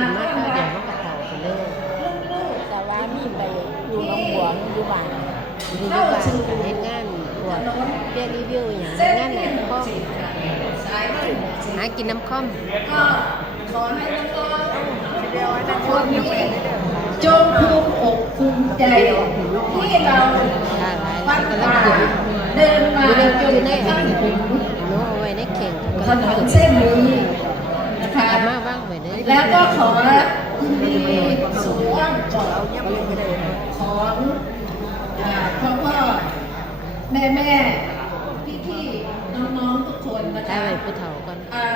ขึ้นมาข้าวเดียวมันก็เต่าไปเลยลูกแต่ว่ามีไปอยู่หนองบัวอยู่บ้านอยู่ที่บ้านก็เฮ็ดงานพวกเรียนรีวิวอย่างๆเส้นงานที่หหนันึ่งงข้อสิบค่ะสายที่หนึ่งสิบหากินน้ำข้อมก็ขอให้น้องๆทุกคนนี้จงภูมิอกภูมิใจที่เราหลายหลายวัดก็แล้วป่าขึ้นเดินมาอยู่ในจอนยู่ในกระอันทั่งนี้ถึงหนูเอาไว้ในเข่งถก็นแล้วนขึ้นเส้นนี้ แล้วก็ขอยินดีสู่อ้อมกอดของอ่าพ่อพ่อแม่แม่พี่พี่ๆน้องๆทุกคนนะได้คะไว้ผู้เฒ่าก่อนอ่า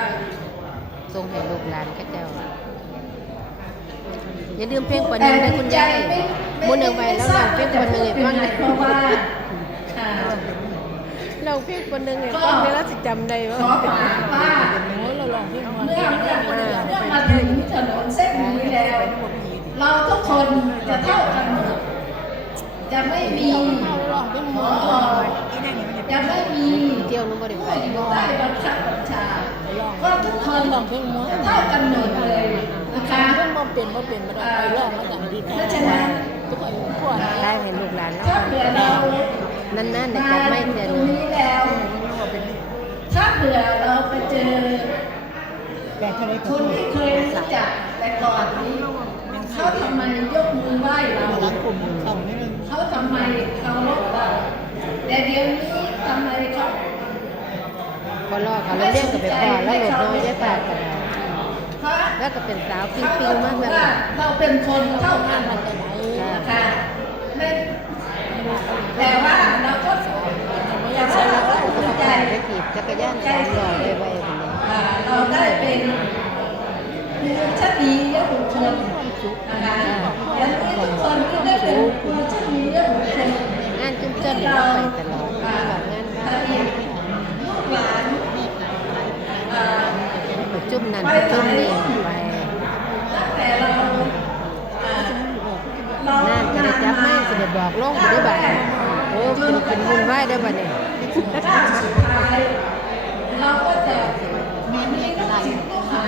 ส่งให้ลูกหลานเข้าเจ้าอย่าลืมเพลงปนหนึ่งนะคุณยายหมูหนึ่งไปแล้วร้องเพลงปนหนึ่งให้ฟังเลยเพราะว่าค่ะร้องเพลงปนหนึ่งให้ฟังเลยแล้วสิจำได้ขว่าอฝาก คนจะเท่ากันหมดจะไม่มีจะไม่มีเที่ยวนู้นบ่ได้ไปผู้อยู่ใต้บังคับบัญชาก็ทุกคนจะเท่ากันหมดเลยนะคะเพิ่งมาเป็นมาเป็นมาได้ไปลองมาจากดีเพราะฉะนั้นทุกคนพวกได้ให้ลูกหลานแล้วถ้าเผื่อเรานั่นๆในมาจัดไม่เทื่อตรงนี้แล้วถ้าเผื่อเราไปเจอคนที่เคยรู้จักแต่ก่อนนี้ เขาทำไมยกมือไหว้เรากลุ่มเขานี่นึงเขาทำไมเคารพเราแต่เดี๋ยวนี้ทำไมเขาพอรอเขาแล้วเรียกกับไปพ่อแล้วหลุดน้อยได้ปากกันเพราะแล้วก็เป็นสาวปิ้งเขาปิ้งมากถืเลอยว่าเราเป็นคนเท่ากันมันจะไหนนะคะไม่แต่ว่าเราก็แต่ว่าเราก็ภูมิใจไปถีบจักรยานสามล้อได้ไว้คนนี้ อ่าเราได้เป็น ผู้ชนียบุคคลนะคะและที่ทุกคนก็ได้เป็นผู้ชนียบุคคลงานจุ้มเจ้าเนี่เราไปตลอดงานแบบงานบ้านลูกหลานจุ่มนั่นจุ่มนี่ไปตั้งแต่เราอ่านั่นจะได้จับไม้จะได้บอกลงไปได้บ่าโอ้กินกินมุนไหวได้บ่เนี่ยถ้าสุดท้ายเราก็จะมีลูกศิษย์ลูกหา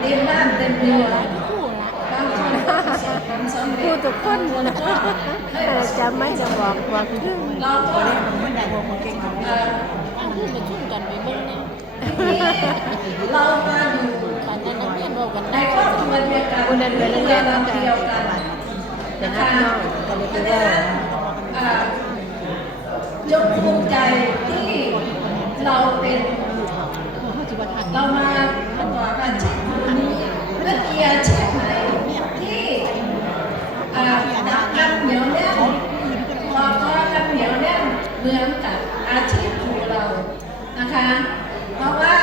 เต็มบ้านเต็มเมืองคู่ละบางคนก็ประสบความสำเร็พูดจทุกคนจับไม้จะบอกบอกขึ้นเราก็มันได้บอกมันเก่งของเอ่อตั้งคู่ไปชุ่มกันไปเบิ่งเนี่ยเรามาอยู่ตอนนั้นนักเรียนบอกกันในได้ครอบครัวเดียวกันคนนั้นเป็นนักเรียนเดีน้ำกันยวกันแต่นะฮักคะน้องก็เลยเพไปราะฉะว่านั้นอ่าจงภูมิใจที่เราเป็นเรามาประกอบอาชีพนี้และมีอาชีพไหนที่อ่าดักกันเหนียวแน่นพอก็กันเหนียวแน่นเหมือนกับอาชีพของเรานะคะ เพราะว่า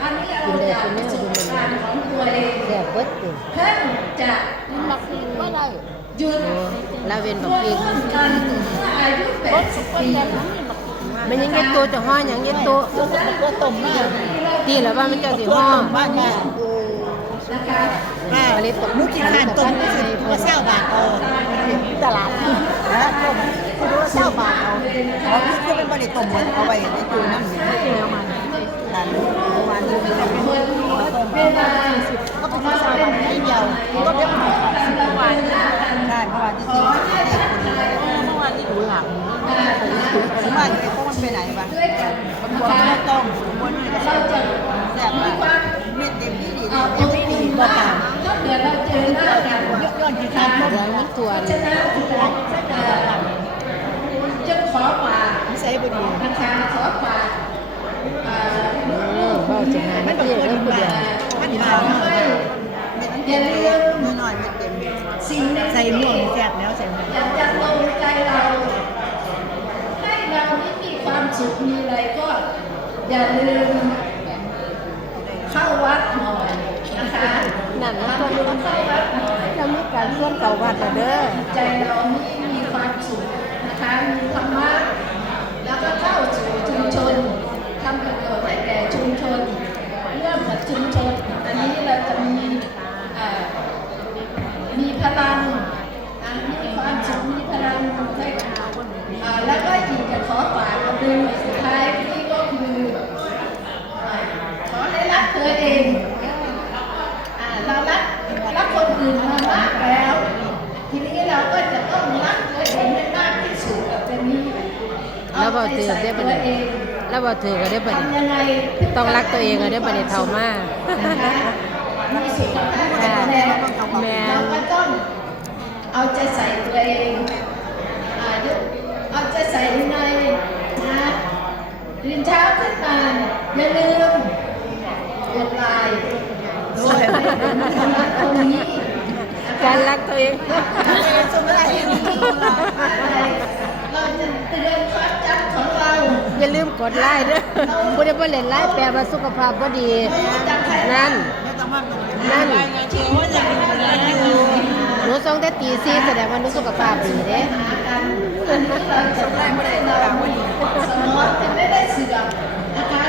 อันนี้ เราจากประสบการณ์ของตัวเองเดี๋ยวเบิดติเพิ่งจะมักว่าได้หยุดโอ้ลาเวนบอกเพื่อีกอนกันเมื่ออายุแปคนดสิบคนปีแต่นั้นนี่มักมันยังเย็ดตัวจะห่อหยังเย็ดตัวก็ต้มมากดีแล้วว่ามันเจะสิห่อบ้านแม่นะคะป้าเลยตกลูกกินข้าวต้มก็คือตัวเศร้าบาทเอาตลาดนะต้มคือตัวเศร้าบาทเอาเอาคือคือเป็นบริต้มเอาไว้ในตู้น้ำหนึ่ง แล้วมันร้านเมื่อวานนี้เป็นเหมือนเวลาก็เป็นเศร้าบาทไม่เดียวก็เรียกว่าเมื่อวานได้เมื่อวานที่สี่เมื่อวานที่หูหลังเมื่อวานไอ้พวกมันไปไหนวะด้วยกันมันบวมคะไม่ต้มบวมไม่เราจแซ่บมีมากความเม็ดเต็มที่ดีเอาเต็อมที่ดีก็ตามถ้าเกิดเราเจอหน้ากันย้อนที่ทานยวมันตัวฉะนั้นจะขอฝาก ใส่บดี นะคะขอฝากเอ่อ เออเบา จะหาไม่เที่ยวแล้วผู้เดียวมันขมาอให้อย่าลืมมือหน่อยม็ดเต็มสิ่งใส่หมวกแซ่บแล้วใส่หมวกอยากจะลงใจเราให้เราไม่มีความสุขมีอะไรก็อย่าลืมเข้าวัดหน่อยนะคะนั่นนะเข้าวัดหน่อยจะมีการส่วนเก่าวัดละเด้อใจเรานี่มีความสุขนะคะมีธรรมะแล้วก็เข้าสู่ชุมชนทำประโยชน์แก่ชุมชน ชุมชนอันนี้เราจะมีมีพลังนะมีความสุขมีพลังด้วยแล้วก็อีกจะขอฝากประเด็นสุดท้ายที่ก็คือขอให้รักเธอเองเรารักรักคนอื่นมามากแล้ว ทีนี้เราก็จะต้องรักตัวเองให้มากที่สุดแบบเจนนี่เอาใจใส่ตัวเอง รักตัวเองก็ได้ปะเนี่ยเท่ามากนะคะมีสุขภาพแข็งแรงแม่เราก็ต้องเอาใจใส่ตัวเองอายุเอาใจใส่ยังไงนะตื่นเช้าขึ้นมาอย่าลืมกดไลน์ส่งให้คนนั้นคนนี้นะคะการรักตัวเองสมัยเราจะเตือน อย่าลืมกดไลค์เด้อบ่ได้บ่เล่นไลค์แปลว่าสุขภาพบ่ดีจำใครนั่นไม่ต้องมานั่นเชื่อว่าจะดูแลอยู่หนูส่งแต่ตีซีแสดงว่าหนูสุขภาพดีเด้หากันอันนี้เราจะได้ไม่ได้เราสมองจะไม่ได้เสื่อมนะคะ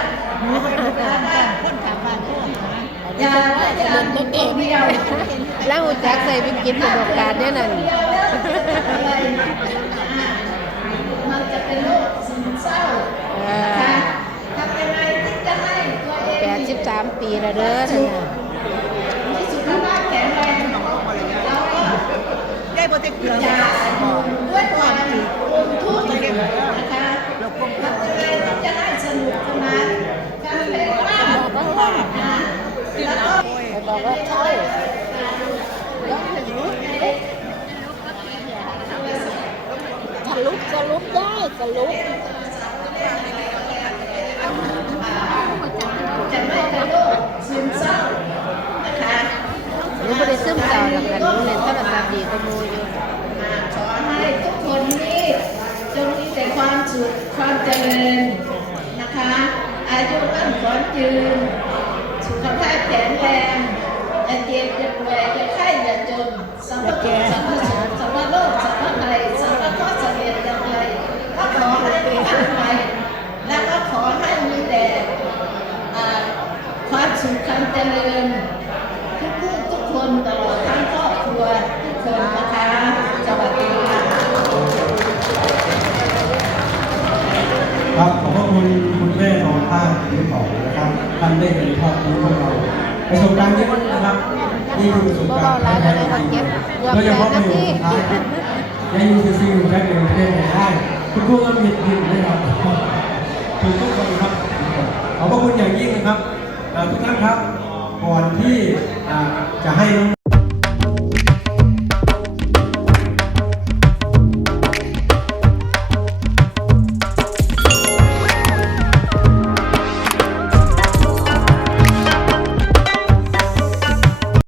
คนถามบ้านโทษนะอย่าอย่าตัวเองเดียวแล้วหูจักใส่วิกฤตประสบการณ์เนี่ยนั่นเดียวแล้วอะไรมันจะเป็นโรค ทำยังไงที่จะให้ตัวเอง83ปีแล้วเด้อท่านน่ะมีสุขภาแข็งแรงแล้วก็ได้โปรเจกต์เกลืออย่าอยู่ด้วยความอมทุกข์นะคะเราคงทำยังไงจะให้สนุกสนานการเล่นว่างนะแล้วก็บอกว่าเท่าทะลุทะลุได้ทะลุจะไม่เป็นโรคซึมเศร้านะคะ หนูไม่ได้ซึม เศร้าหรอกกันหนูเล่นโทรศัพท์ดีก็มูอยู่ขอให้ทุกคนนี้จงมีแต่ความสุขความเจริญนะคะ อายุมั่นขอนยืน สุขภาพแข็งแรงอย่าเจ็บอย่าป่วยอย่าไข้อย่าจนสัมภาระสัมภาระสัมภาระโรคสัมภาระภัยสัมภาระเสนียดอย่างไรก็ขอให้ผ่านไปและก็ขอให้มีแต่ความสุขความเจริญทุกผู้ทุกคนตลอดานได้เป็นทอดรู้พวกเราประสบการณ์เยอะนะครับนี่คือประสบการณ์เบาๆแล้วเลยเขาเก็บเกือบโดยเฉพาะแปปดระนาโยทีคสุดท้ายยังยูซีซีอยู่แค่เดียวประเทศไหนได้คุณครูก็มีดินนะครับถูกทุกคนครับขอบพระคุณอย่างยิ่งนะครับเอ่อทุกท่านครับก่อนที่อ่าจะให้น้อง